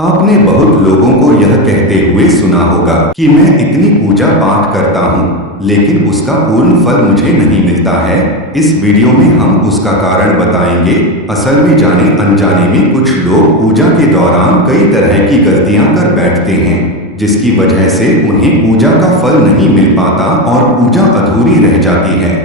आपने बहुत लोगों को यह कहते हुए सुना होगा कि मैं इतनी पूजा पाठ करता हूँ, लेकिन उसका पूर्ण फल मुझे नहीं मिलता है। इस वीडियो में हम उसका कारण बताएंगे। असल में जाने अनजाने में कुछ लोग पूजा के दौरान कई तरह की गलतियां कर बैठते हैं, जिसकी वजह से उन्हें पूजा का फल नहीं मिल पाता और पूजा अधूरी रह जाती है।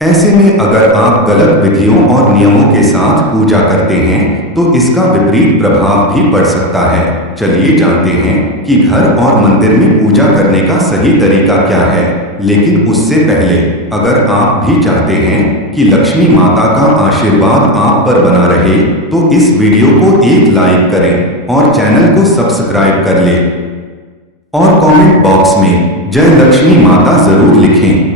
ऐसे में अगर आप गलत विधियों और नियमों के साथ पूजा करते हैं तो इसका विपरीत प्रभाव भी पड़ सकता है। चलिए जानते हैं कि घर और मंदिर में पूजा करने का सही तरीका क्या है। लेकिन उससे पहले अगर आप भी चाहते हैं कि लक्ष्मी माता का आशीर्वाद आप पर बना रहे तो इस वीडियो को एक लाइक करें और चैनल को सब्सक्राइब कर लें और कमेंट बॉक्स में जय लक्ष्मी माता जरूर लिखें।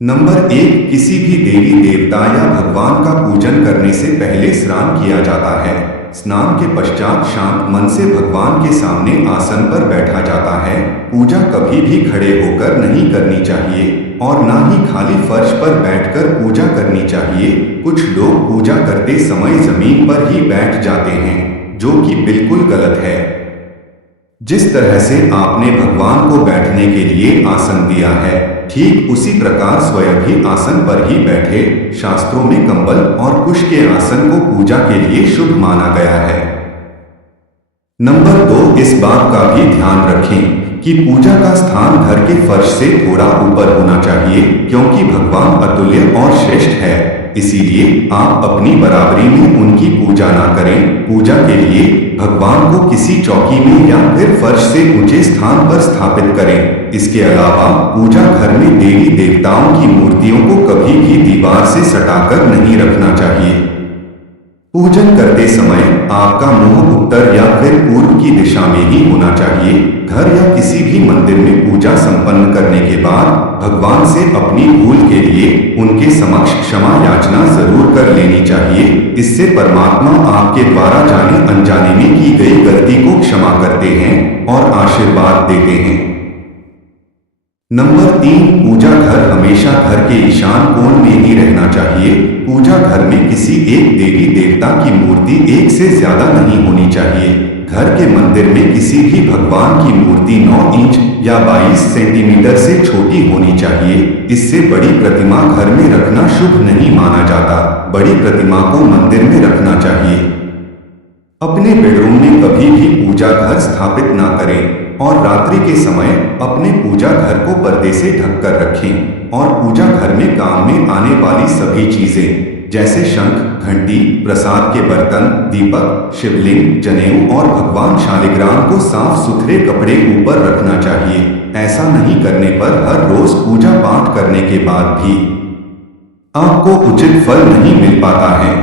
नंबर 1, किसी भी देवी देवता या भगवान का पूजन करने से पहले स्नान किया जाता है। स्नान के पश्चात शांत मन से भगवान के सामने आसन पर बैठा जाता है। पूजा कभी भी खड़े होकर नहीं करनी चाहिए और ना ही खाली फर्श पर बैठकर पूजा करनी चाहिए। कुछ लोग पूजा करते समय जमीन पर ही बैठ जाते हैं, जो कि बिल्कुल गलत है। जिस तरह से आपने भगवान को बैठने के लिए आसन दिया है, ठीक उसी प्रकार स्वयं भी आसन पर ही बैठे। शास्त्रों में कंबल और कुश के आसन को पूजा के लिए शुभ माना गया है। नंबर 2, इस बात का भी ध्यान रखें कि पूजा का स्थान घर के फर्श से थोड़ा ऊपर होना चाहिए, क्योंकि भगवान अतुल्य और श्रेष्ठ है। इसीलिए आप अपनी बराबरी में उनकी पूजा ना करें। पूजा के लिए भगवान को किसी चौकी में या फिर फर्श से ऊंचे स्थान पर स्थापित करें। इसके अलावा पूजा घर में देवी देवताओं की मूर्तियों को कभी भी दीवार से सटाकर नहीं रखना चाहिए। पूजन करते समय आपका मुंह उत्तर या फिर पूर्व की दिशा में ही होना चाहिए। घर या किसी भी मंदिर में पूजा संपन्न करने के बाद भगवान से अपनी भूल के लिए उनके समक्ष क्षमा याचना जरूर कर लेनी चाहिए। इससे परमात्मा आपके द्वारा जाने अनजाने में की गई गलती को क्षमा करते हैं और आशीर्वाद देते हैं। नंबर 3, पूजा घर हमेशा घर के ईशान कोण में ही रहना चाहिए। पूजा घर में किसी एक देवी देवता की मूर्ति एक से ज्यादा नहीं होनी चाहिए। घर के मंदिर में किसी भी भगवान की मूर्ति 9 इंच या 22 सेंटीमीटर से छोटी होनी चाहिए। इससे बड़ी प्रतिमा घर में रखना शुभ नहीं माना जाता। बड़ी प्रतिमा को मंदिर में रखना चाहिए। अपने बेडरूम में कभी भी पूजा घर स्थापित ना करें और रात्रि के समय अपने पूजा घर को पर्दे से ढककर रखें और पूजा घर में काम में आने वाली सभी चीजें जैसे शंख, घंटी, प्रसाद के बर्तन, दीपक, शिवलिंग, जनेऊ और भगवान शालिग्राम को साफ सुथरे कपड़े ऊपर रखना चाहिए। ऐसा नहीं करने पर हर रोज पूजा पाठ करने के बाद भी आपको उचित फल नहीं मिल पाता है।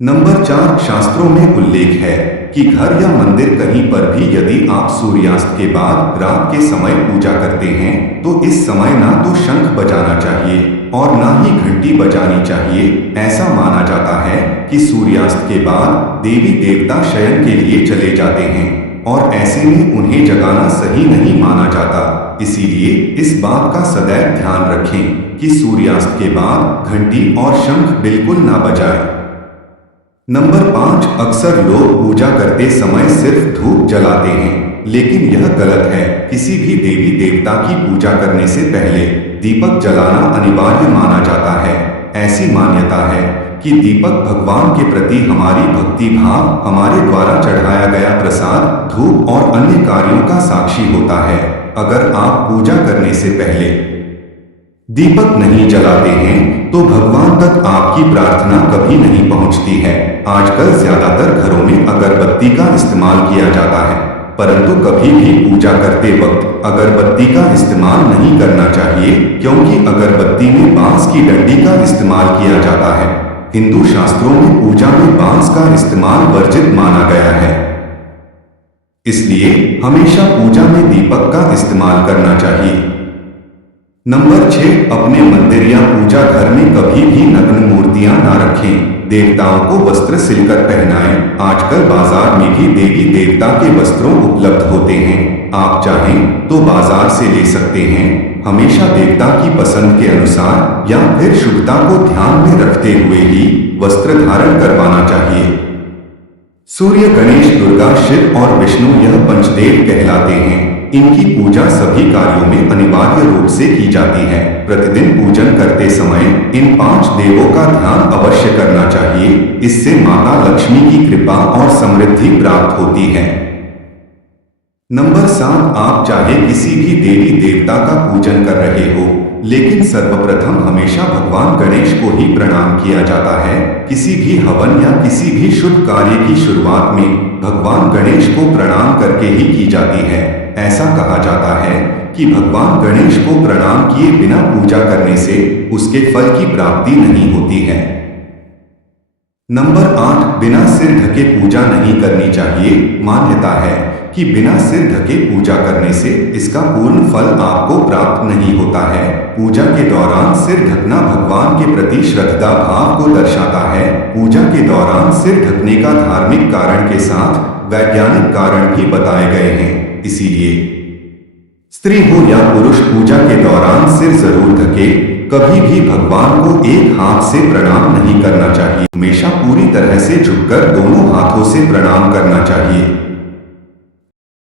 नंबर 4, शास्त्रों में उल्लेख है कि घर या मंदिर कहीं पर भी यदि आप सूर्यास्त के बाद रात के समय पूजा करते हैं तो इस समय ना तो शंख बजाना चाहिए और ना ही घंटी बजानी चाहिए। ऐसा माना जाता है कि सूर्यास्त के बाद देवी देवता शयन के लिए चले जाते हैं और ऐसे में उन्हें जगाना सही नहीं माना जाता। इसीलिए इस बात का सदैव ध्यान रखें कि सूर्यास्त के बाद घंटी और शंख बिल्कुल ना बजाएं। नंबर 5, अक्सर लोग पूजा करते समय सिर्फ धूप जलाते हैं, लेकिन यह गलत है। किसी भी देवी देवता की पूजा करने से पहले दीपक जलाना अनिवार्य माना जाता है। ऐसी मान्यता है कि दीपक भगवान के प्रति हमारी भक्ति भाव, हमारे द्वारा चढ़ाया गया प्रसाद, धूप और अन्य कार्यों का साक्षी होता है। अगर आप पूजा करने से पहले दीपक नहीं जलाते हैं तो भगवान तक आपकी प्रार्थना कभी नहीं पहुंचती है। आजकल ज्यादातर घरों में अगरबत्ती का इस्तेमाल किया जाता है, परंतु कभी भी पूजा करते वक्त अगरबत्ती का इस्तेमाल नहीं करना चाहिए, क्योंकि अगरबत्ती में बांस की डंडी का इस्तेमाल किया जाता है। हिंदू शास्त्रों में पूजा में बांस का इस्तेमाल वर्जित माना गया है। इसलिए हमेशा पूजा में दीपक का इस्तेमाल करना चाहिए। नंबर 6, अपने मंदिर या पूजा घर में कभी भी नग्न मूर्तियां ना रखें। देवताओं को वस्त्र सिलकर पहनाएं। आजकल बाजार में भी देवी देवता के वस्त्रों उपलब्ध होते हैं। आप चाहें तो बाजार से ले सकते हैं। हमेशा देवता की पसंद के अनुसार या फिर शुभता को ध्यान में रखते हुए ही वस्त्र धारण करवाना चाहिए। सूर्य, गणेश, दुर्गा, शिव और विष्णु यह पंचदेव कहलाते हैं। इनकी पूजा सभी कार्यों में अनिवार्य रूप से की जाती है। प्रतिदिन पूजन करते समय इन 5 देवों का ध्यान अवश्य करना चाहिए। इससे माता लक्ष्मी की कृपा और समृद्धि प्राप्त होती है। नंबर 7, आप चाहे किसी भी देवी देवता का पूजन कर रहे हो, लेकिन सर्वप्रथम हमेशा भगवान गणेश को ही प्रणाम किया जाता है। किसी भी हवन या किसी भी शुभ कार्य की शुरुआत में भगवान गणेश को प्रणाम करके ही की जाती है। ऐसा कहा जाता है कि भगवान गणेश को प्रणाम किए बिना पूजा करने से उसके फल की प्राप्ति नहीं होती है। नंबर 8, बिना सिर ढके पूजा नहीं करनी चाहिए। मान्यता है कि बिना सिर ढके पूजा करने से इसका पूर्ण फल आपको प्राप्त नहीं होता है। पूजा के दौरान सिर ढकना भगवान के प्रति श्रद्धा भाव को दर्शाता है। पूजा के दौरान सिर ढकने का धार्मिक कारण के साथ वैज्ञानिक कारण भी बताए गए हैं। इसीलिए स्त्री हो या पुरुष पूजा के दौरान सिर जरूर ढके। कभी भी भगवान को एक हाथ से प्रणाम नहीं करना चाहिए। हमेशा पूरी तरह से झुककर दोनों हाथों से प्रणाम करना चाहिए।